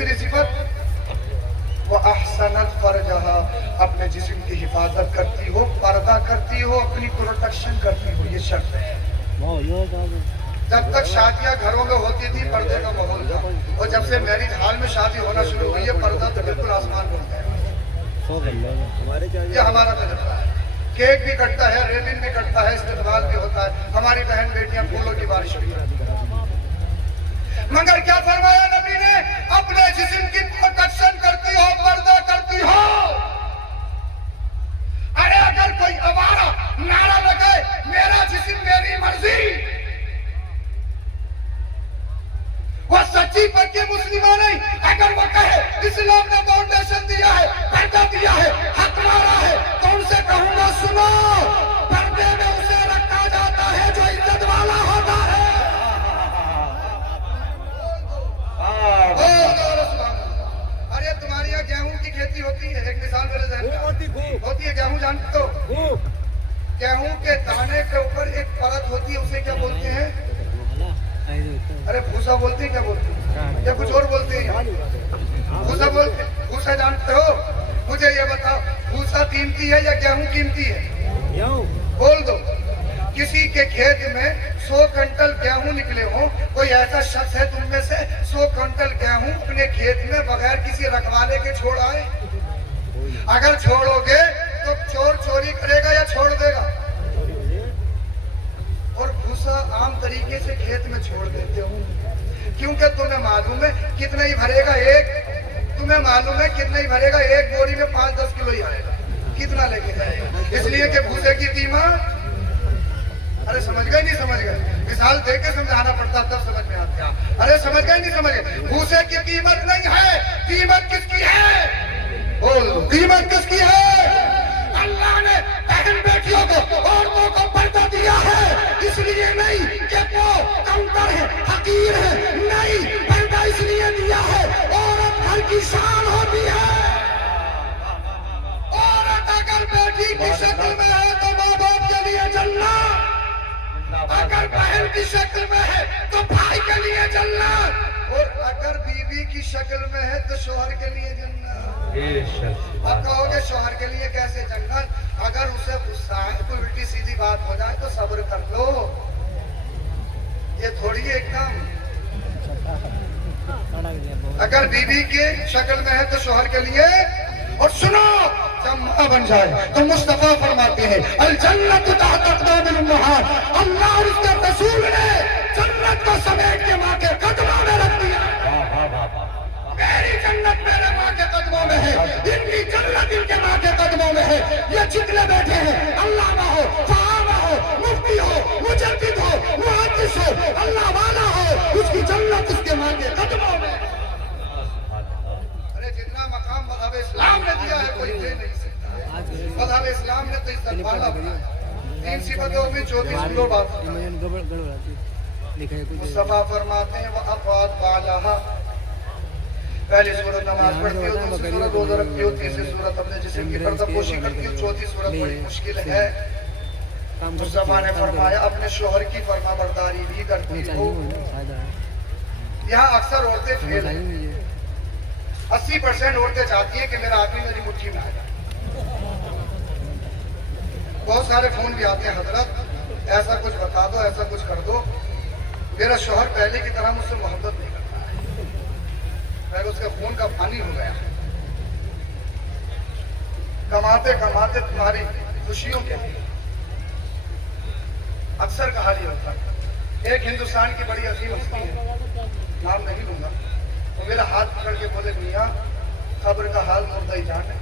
दूसरी सिफत वो अहसनत फरजहा, अपने जिस्म की हिफाजत करती हो, पर्दा करती हो, अपनी प्रोटेक्शन करती हो। ये शर्त है। जब तक शादियां घरों में होती थी पर्दे का माहौल था, और जब से मैरिज हॉल में शादी होना शुरू हुई है पर्दा तो बिल्कुल आसमान बन गया। ये हमारा तजुर्बा है। केक भी कटता है, रेबिन भी कटता है, इस्तेमाल भी होता है, हमारी बहन बेटियां फूलों की बारिश भी करती हैं। मगर क्या फरमाया नबी ने, अपने जिस्म की प्रोटेक्शन करती हो, पर्दा करती हो। अरे अगर कोई आवारा नारा लगाए मेरा जिस्म मेरी मर्जी, वो सच्ची पक्की मुस्लिमा नहीं। अगर वो कहे इस्लाम ने फाउंडेशन दिया है, पर्दा दिया है, हक मारा है, तो उनसे कहूंगा सुनो, पर्दे में उसे रखा जाता है जो इज्जत वाला होता है। अरे तुम्हारी यहाँ गेहूं की खेती होती है, एक मिसाल मेरे जहन में होती है। गेहूं जानते हो? गेहूं के दाने के ऊपर एक परत होती है, उसे क्या बोलते हैं? अरे भूसा बोलते हैं, क्या बोलते हैं, या कुछ और बोलते हैं? भूसा बोलते हैं। भूसा जानते हो? मुझे ये बताओ, भूसा कीमती है या गेहूं कीमती है? बोल दो। किसी के खेत में 100 क्विंटल गेहूं निकले हो, कोई ऐसा शख्स है तुम में से 100 क्विंटल गेहूं अपने खेत में बगैर किसी रखवाले के छोड़ आए? अगर छोड़ोगे तो चोर चोरी करेगा या छोड़ देगा? और भूसा आम तरीके से खेत में छोड़ देते हो, क्योंकि तुम्हें मालूम है कितना ही भरेगा तुम्हें मालूम है कितना ही भरेगा, एक बोरी में 5-10 किलो ही आएगा, कितना लेके जाएगा? इसलिए कि भूसे की कीमत, अरे समझ गए नहीं समझ गए? मिसाल देके समझाना पड़ता तब समझ में आता। अरे समझ गए नहीं समझ गए? भूसे की कीमत नहीं है, कीमत किसकी है? बोलो, कीमत किसकी है? अल्लाह ने बहन बेटियों को, औरतों को पर्दा दिया है, इसलिए नहीं कि वो कमतर है, हकीर है, नहीं, पर्दा इसलिए दिया है औरत घर की शान होती है। औरत अगर बेटी की शक्ल में है तो माँ बाप के लिए जन्नत, अगर बहन की शक्ल में है तो भाई के लिए जन्नत, और अगर बीवी की शक्ल में है तो शोहर के लिए जन्नत। अब कहोगे शोहर के लिए कैसे जन्नत? अगर उसे गुस्सा है, कोई उल्टी सीधी बात हो जाए तो सब्र कर लो, ये थोड़ी है एकदम। अगर बीवी के शक्ल में है तो शोहर के लिए। और सुनो, जब माँ बन जाए तो मुस्तफा फरमाते हैं अल जन्नत तहत अक़दामिल उम्महात, अल्लाह और उसके रसूल ने जन्नत को समेट के माँ के कदमों में रख दिया। मेरी जन्नत मेरे माँ के कदमों में है, इनकी जन्नत इनके माँ के कदमों में है। ये जितने बैठे हैं, अल्लामा हो, सहाबा हो, मुफ्ती हो, मुजद्दिद हो, मुहद्दिस हो, अल्लाह वाला हो, उसकी जन्नत उसके माँ के कदमों में। अरे जितना मकाम मज़हब इस्लाम ने दिया है कोई दे नहीं सकता। मज़हब इस्लाम ने तो इज्जत वाला बनाया। 3 सिफतों में 34 लोग बात। मुस्तफा फरमाते हैं वह अफ़ाद बालहा, पहली सूरत नमाज पढ़ती हो, दूसरी सूरत रोजा रखती हो, तीसरी सूरत अपने जिस्म की पर्दापोशी करती हो, चौथी सूरत बड़ी मुश्किल है। मुस्तफा ने फरमाया अपने शोहर की फरमाबरदारी भी करती हो। यहाँ अक्सर औरतें फेल हैं। 80% औरतें चाहती हैं कि मेरा आदमी मेरी मुट्ठी में आ जाए। बहुत सारे फोन भी आते हैं, हजरत ऐसा कुछ बता दो, ऐसा कुछ कर दो, मेरा शोहर पहले की तरह मुझसे मोहब्बत नहीं करता है, मैं उसका खून का पानी हो गया। कमाते कमाते तुम्हारी खुशियों के लिए अक्सर कहा नहीं होता। एक हिंदुस्तान की बड़ी अजीम हस्ती है, नाम नहीं लूंगा, तो मेरा हाथ पकड़ के बोले मियां खबर का हाल मुर्दा ही जान है।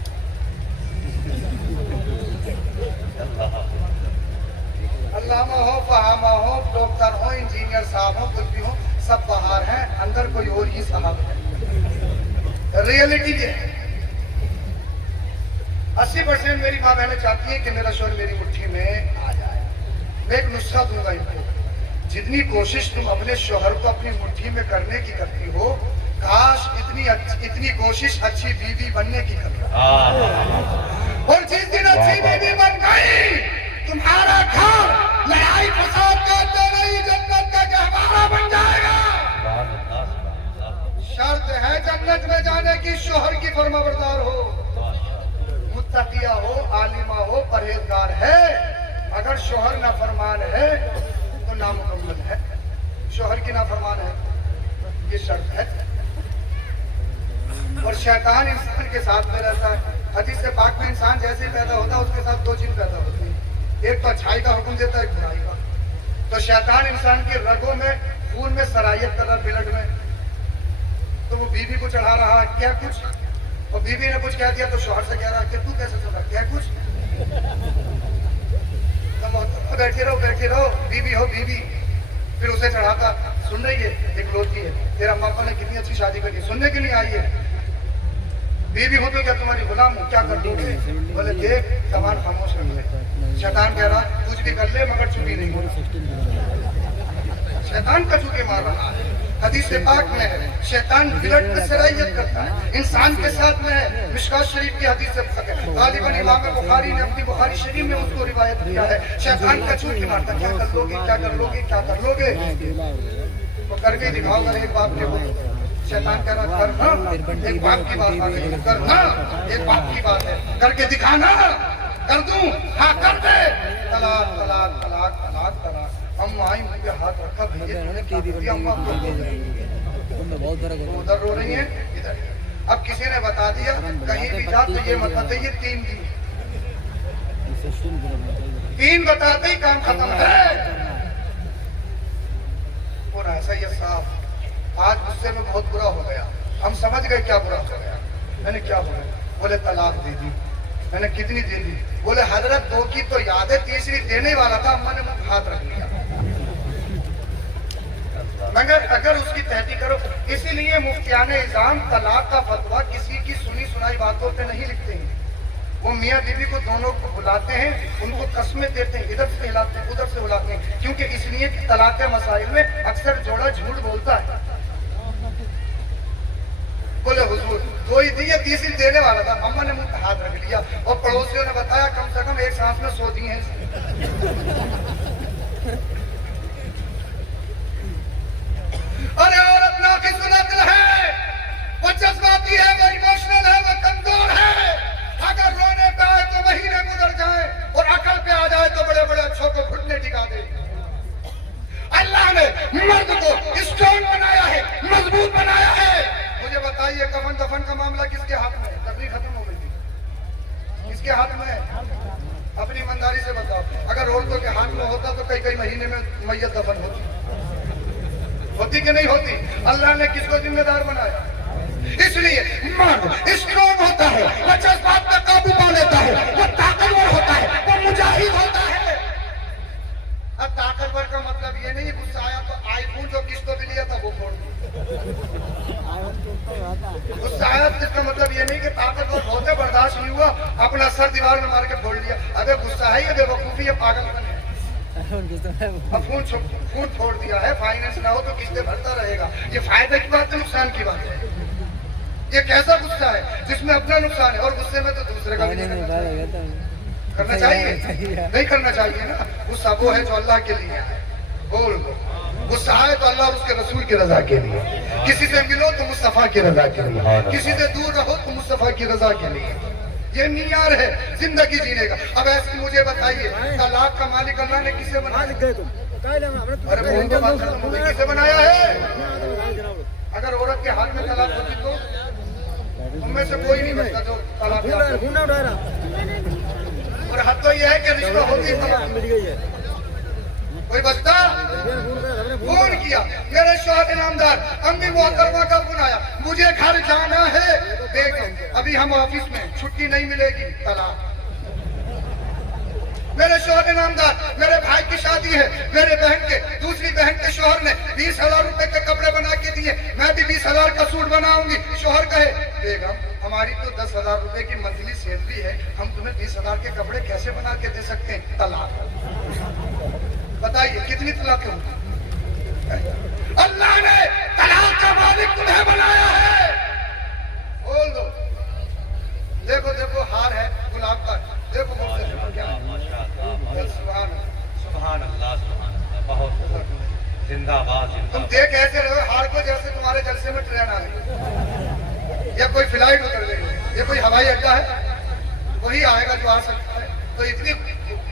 अल्लामा हो, फहामा हो, डॉक्टर हो, इंजीनियर साहब हो, कुछ भी हो, सब बाहर हैं, अंदर कोई और ही साहब है। रियलिटी ये है। 80% मेरी माँ बहनें चाहती है कि मेरा शोहर मेरी मुट्ठी में आ जाए। मैं एक नुस्खा दूंगा इनको, जितनी कोशिश तुम अपने शोहर को अपनी मुट्ठी में करने की करती हो, काश इतनी कोशिश अच्छी बीवी बनने की करो। और जिस दिन अच्छी बीवी बन गई, तुम्हारा घर लड़ाई फसाद का नहीं, जन्नत का गहवारा बन जाएगा। शर्त है जन्नत में जाने की शोहर की फरमाबरदार हो, मुत्तकिया हो, आलिमा हो, परहेजगार है। अगर शोहर नाफरमान है तो नामुकम्मल है। शोहर की नाफरमान है, ये शर्त है। और शैतान इंसान के साथ में रहता है। हदीस पाक में इंसान जैसे ही पैदा होता है उसके साथ दो चीज पैदा होती है, एक तो अच्छाई का हुक्म देता है, एक बुराई का। तो शैतान इंसान की रगों में, खून में सरायत कर रहा, ब्लड में। तो वो बीवी को चढ़ा रहा है क्या कुछ, और बीवी ने कुछ कह दिया तो शौहर से कह रहा है कि तू कैसे चला क्या कुछ। तो बैठे रहो, बीवी हो बीवी। फिर उसे चढ़ाता, सुन रही है, एक रोती है, तेरा पापा ने कितनी अच्छी शादी करी, सुनने के लिए आई है। बीवी हो तो क्या तुम्हारी गुलाम हूँ, क्या कर दोगे? बोले देख सामान खामोश कर ले। शैतान कह रहा कुछ भी कर ले मगर चुनी नहीं हो। शैतान का चूके मार रहा है। हदीस पाक में है शैतान ब्लड में सरायत करता है, इंसान के साथ में है। मिशकात शरीफ की हदीस से गालिबन इमाम बुखारी ने अपनी बुखारी शरीफ में उसको रिवायत किया है। शैतान का चूके मारता, क्या कर लोगे, क्या कर लोगे, क्या कर लोगे, तो करके दिखाओ। अगर एक बाप के शैतान कह रहा करना, एक बाप की बात आ गई, करना एक बाप की बात है, करके दिखाना, कर दूं, हाँ कर दे। तलाक तलाक तलाक तलाक तलाक। अम्मा आई मुझे पे हाथ रखा, अम्मा उधर रो रही है, इधर। अब किसी ने बता दिया कहीं भी जा तो ये मत बताइए 3 दिन, 3 बताते ही काम खत्म है। और ऐसा ये साफ आज गुस्से में बहुत बुरा हो गया, हम समझ गए क्या बुरा हो गया। मैंने क्या बोला? बोले तलाक दे दी। मैंने कितनी दे दी? बोले हजरत 2 की तो याद है, तीसरी देने वाला था, अम्मा ने मुझे हाथ रख लिया। मगर अगर उसकी तहकीक करो, इसीलिए मुफ्तियाने इज़ाम तलाक का फतवा किसी की सुनी सुनाई बातों पे नहीं लिखते हैं। वो मियाँ बीवी को दोनों को बुलाते हैं, उनको कस्में देते हैं, इधर से हिलाते हैं, उधर से बुलाते हैं, क्योंकि इसलिए कि तलाक के मसाइल में अक्सर जोड़ा झूठ बोलता है। बोले हुजूर 2 ही दी, तीसरी देने वाला था, अम्मा ने मुझे हाथ रख लिया। और पड़ोसियों ने बताया कम से कम एक सांस में 100 दिए हैं। अरे औरत नाकिस नस्ल है, वो जज्बाती है, वो इमोशनल है, वो कमजोर है। अगर रोने पे आए तो महीने गुजर जाए और अकल पे आ जाए तो बड़े बड़े अच्छों को घुटने टिका दे। अल्लाह ने मर्द को स्ट्रॉन्ग बनाया है, मजबूत बनाया है। मुझे बताइए कफन दफन का मामला किसके हाथ में है? तकलीफ खत्म हो गई थी, किसके हाथ में है? अपनी ईमानदारी से बताओ। अगर औरतों के हाथ में होता तो कई महीने में मैयत दफन होती कि नहीं होती? अल्लाह ने किसको जिम्मेदार बनाया? इसलिए मर्द स्ट्रॉन्ग होता है, वो जज्बात पर काबू पा लेता है, वो ताकतवर होता है, वो मुजाहिद होता है। अब ताकतवर का मतलब ये नहीं गुस्सा आया तो आईफोन जो किस्तों पे लिया था वो फोड़ दिया। गुस्सा आया इसका मतलब ये नहीं कि ताकतवर बहुत है, बर्दाश्त नहीं हुआ, अपना सर दीवार में मार के फोड़ लिया। अबे गुस्सा है, ये बेवकूफी है, पागलपन है। अब फोन छोड़ दिया है, फाइनेंस ना हो तो किस्तें भरता रहेगा। ये फायदे की बात है, नुकसान की बात है। ये कैसा गुस्सा है जिसमें अपना नुकसान है और गुस्से में तो दूसरे का भी करना चाहिए, नहीं करना चाहिए ना। गुस्सा वो है जो अल्लाह के लिए है। बोल दो गुस्सा है तो अल्लाह और उसके रसूल की रजा के लिए। किसी से मिलो तो मुस्तफा की रजा के लिए, किसी से दूर रहो तो मुस्तफा की रजा के लिए। ये मियार है जिंदगी जीने का। अब ऐसे मुझे बताइए तलाक का मालिक अल्लाह ने किसे बनाया? अरे फोन के बाद खत्म हो गई, किसे बनाया है? अगर औरत के हाथ में तलाक होती तो उनमें से कोई नहीं बचता जो तलाक। और हद तो यह है कि रिश्ता होती है, कोई बचता? फोन किया, मेरे शौहर इनामदार अम्मी मोहतरमा का फोन आया, मुझे घर जाना है, देख अभी हम ऑफिस में, छुट्टी नहीं मिलेगी, तलाक। मेरे शौहर इनामदार मेरे भाई की शादी है, मेरे बहन के दूसरी बहन के शौहर ने 20,000 रुपए के कपड़े बना के दिए, मैं भी 20,000 का सूट बनाऊंगी। शौहर कहे बेगम हमारी तो 10,000 रुपए की मंथली सैलरी है, हम तुम्हें 20,000 के कपड़े कैसे बना के दे सकते हैं? तलाक। बताइए कितनी तलाक होगी? अल्लाह ने तलाक का मालिक तुम्हें बनाया है। बोल दो देखो देखो हार है गुलाब का, देखो सुभान अल्लाह बहुत जिंदाबाद। तुम देख ऐसे रहो हार को जैसे तुम्हारे जलसे में ट्रेन आ रही। या कोई फ्लाइट उतर गई, या कोई हवाई अड्डा है, वही आएगा जो आ सकता है। तो इतनी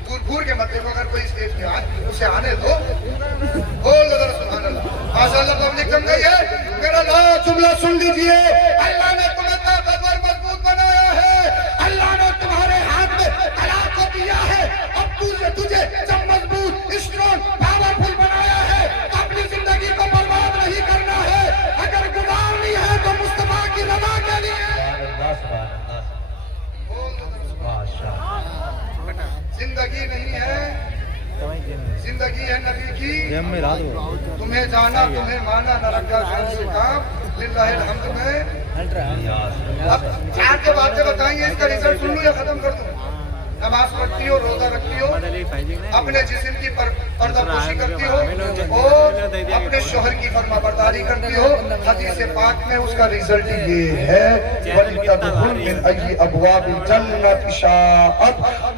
घूर घूर के मत देखो, अगर कोई स्टेज पे आए उसे आने दो। बोल दो सुभान अल्लाह। माशाअल्लाह पब्लिक जम गई है। मेरा ला जुमला सुन लीजिए। अल्लाह ने तुम्हें ताकतवर मजबूत बनाया है, अल्लाह ने तुम्हारे हाथ में कला को दिया है। अब तुझे जब मजबूत स्ट्रॉन्ग पावरफुल बनाया है, अपनी जिंदगी को बर्बाद नहीं करना है। अगर गुजारनी है तो मुस्तफा की रजा के लिए। जिंदगी नहीं है, जिंदगी है नबी की। तुम्हें जाना तुम्हें माना, न रखा से काम लिल्लाहिल हम्द में। अब आगे बातें बताएंगे, इसका रिजल्ट सुन लो या खत्म कर दो। नमाज पढ़ती हो, रोजा रखती हो, अपने जिस्म की पर्दापोशी करती हो और अपने शोहर की फरमाबरदारी करती हो। हदीस पाक में उसका रिजल्ट ये है,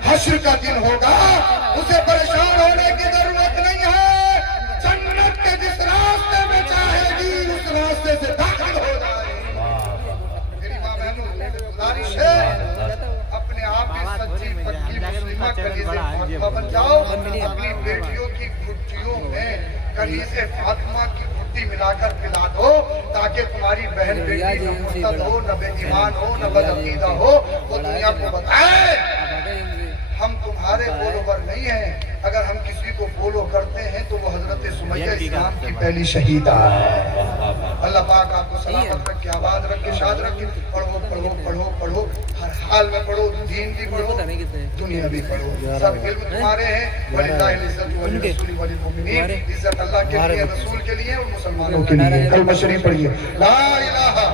हश्र का दिन होगा, उसे परेशान होने की जरूरत नहीं है। जन्नत के जिस रास्ते में चाहेगी उस रास्ते से दाखिल हो जाएगी। मेरी मां बहनों, गुजारिश है अपने आप ही सच्ची पक्की मुस्लिमा कलीज़े फातिमा बन जाओ। अपनी बेटियों की गुट्टियों में कलीज़े फातिमा की गुट्टी मिलाकर पिला दो, ताकि तुम्हारी बहन बेटी न मुर्तद हो, न बेईमान हो, न बदअकीदा हो। वो दुनिया को बताए हम तुम्हारे फॉलोवर नहीं हैं। अगर हम किसी को फॉलो करते हैं तो वो हजरत सुमैया इस्लाम की पहली शहीदा है। अल्लाह पाक आपको सलामत रखे, आबाद रखे, शाद रखे। पढ़ो पढ़ो पढ़ो पढ़ो, हर हाल में पढ़ो, दीन भी पढ़ो, दुनिया भी पढ़ो। सब इल्म तुम्हारे हैं। वलिल्लाहिल इज्जतु व लिरसूलिहि व लिलमुमिनीन। इज्जत अल्लाह के लिए, रसूल के लिए और मुसलमानों के लिए। कलमा शरीफ पढ़िए, ला इलाहा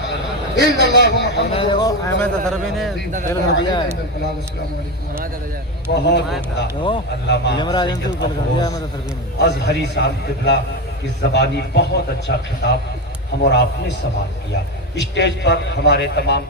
इल्लल्लाह मुहम्मदुर अज़हरी साहब क़िबला की ज़बानी बहुत अच्छा खिताब हम और आपने सवाल किया। स्टेज पर हमारे तमाम